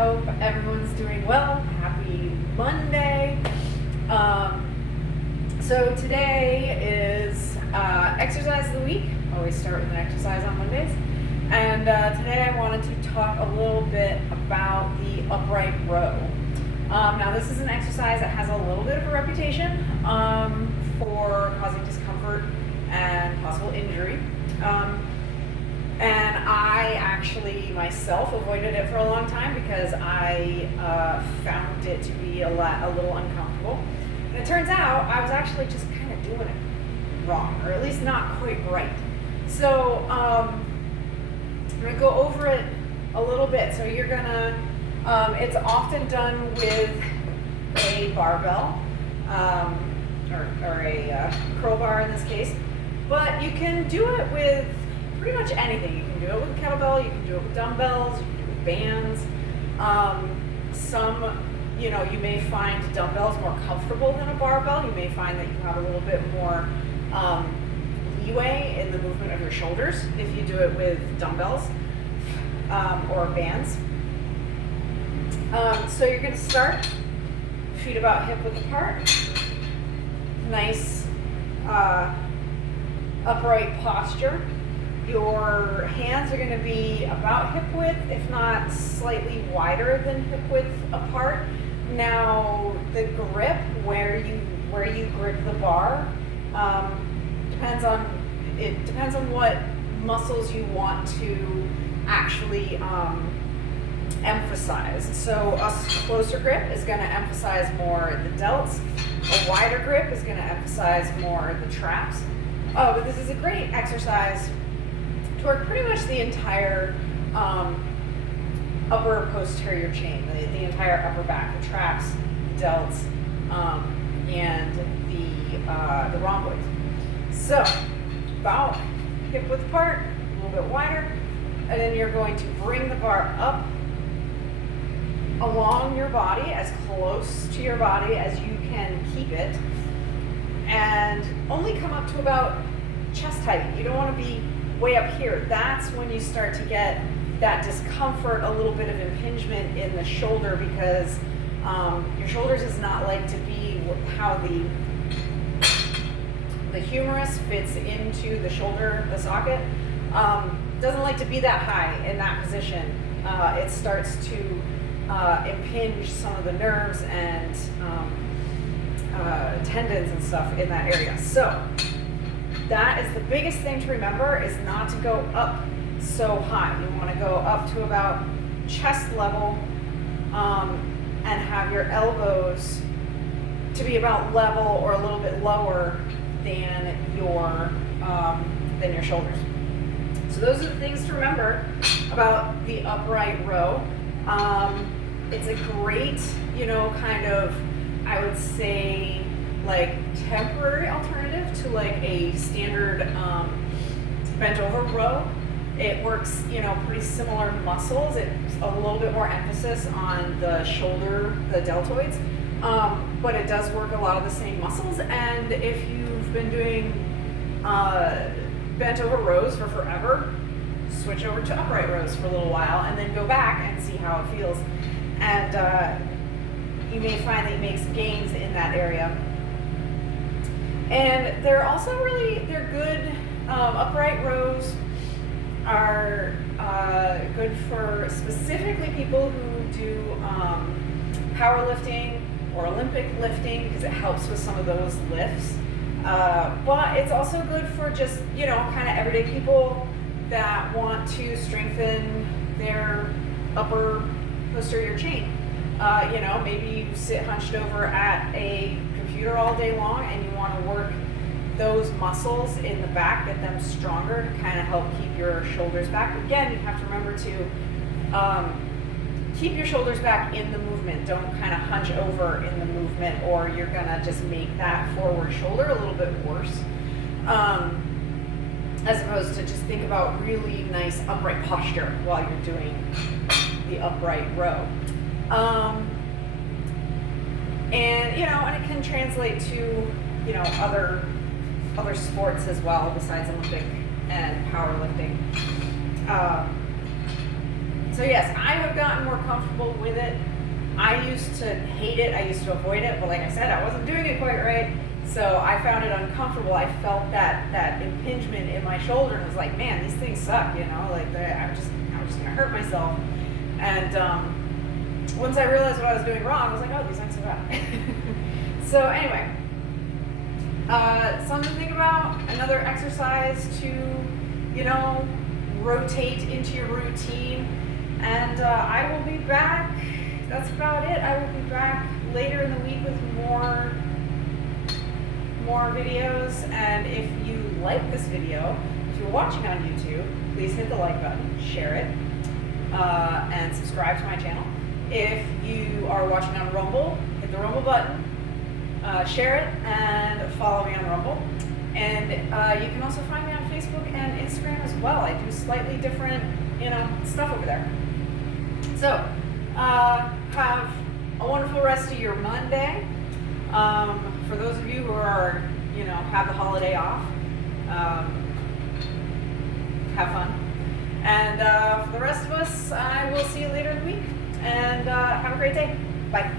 hope everyone's doing well. Happy Monday. So today is exercise of the week. Always start with an exercise on Mondays. And today I wanted to talk a little bit about the upright row. Now this is an exercise that has a little bit of a reputation for causing discomfort and possible injury. And I actually myself avoided it for a long time because I found it to be a little uncomfortable. And it turns out I was actually just kind of doing it wrong, or at least not quite right. So I'm going to go over it a little bit. So you're going to, it's often done with a barbell or a curl bar in this case, but you can do it with pretty much anything. You can do it with a kettlebell, you can do it with dumbbells, you can do it with bands. You may find dumbbells more comfortable than a barbell. You may find that you have a little bit more leeway in the movement of your shoulders if you do it with dumbbells or bands. So you're going to start feet about hip width apart. Nice upright posture. Your hands are going to be about hip width, if not slightly wider than hip width apart. Now, the grip, where you grip the bar, depends on what muscles you want to actually emphasize. So a closer grip is going to emphasize more the delts. A wider grip is going to emphasize more the traps. But this is a great exercise to work pretty much the entire upper posterior chain, the entire upper back, the traps, the delts, and the rhomboids. So about hip width apart, a little bit wider, and then you're going to bring the bar up along your body, as close to your body as you can keep it, and only come up to about chest height. You don't want to be way up here. That's when you start to get that discomfort, a little bit of impingement in the shoulder, because your shoulders does not like to be how the humerus fits into the shoulder, the socket. Doesn't like to be that high in that position. It starts to impinge some of the nerves and tendons and stuff in that area. So that is the biggest thing to remember, is not to go up so high. You want to go up to about chest level and have your elbows to be about level or a little bit lower than your shoulders. So those are the things to remember about the upright row. It's a great, kind of, I would say, like temporary alternative to like a standard bent over row. It works, pretty similar muscles. It's a little bit more emphasis on the shoulder, the deltoids, but it does work a lot of the same muscles. And if you've been doing bent over rows for forever, switch over to upright rows for a little while and then go back and see how it feels. And you may find that it makes gains in that area. And they're also they're good. Upright rows are good for specifically people who do powerlifting or Olympic lifting, because it helps with some of those lifts. But it's also good for just, kind of everyday people that want to strengthen their upper posterior chain. Maybe you sit hunched over at a computer all day long and you want to work those muscles in the back, get them stronger to kind of help keep your shoulders back. Again, you have to remember to keep your shoulders back in the movement. Don't kind of hunch over in the movement, or you're gonna just make that forward shoulder a little bit worse. As opposed to just think about really nice upright posture while you're doing the upright row. And it can translate to, other sports as well besides Olympic and powerlifting. So So yes, I have gotten more comfortable with it. I used to hate it. I used to avoid it, but like I said, I wasn't doing it quite right. So I found it uncomfortable. I felt that impingement in my shoulder and was like, man, these things suck, you know, like I'm just gonna hurt myself. And once I realized what I was doing wrong, I was like, oh, these aren't so bad. So anyway, something to think about, another exercise to, you know, rotate into your routine. And I will be back. That's about it. I will be back later in the week with more videos. And if you like this video, if you're watching on YouTube, please hit the like button, share it, and subscribe to my channel. If you are watching on Rumble, hit the Rumble button, share it, and follow me on Rumble. And you can also find me on Facebook and Instagram as well. I do slightly different, you know, stuff over there. So, have a wonderful rest of your Monday. For those of you who are, you know, have the holiday off, have fun. And for the rest of us, I will see you later in the week. And have a great day. Bye.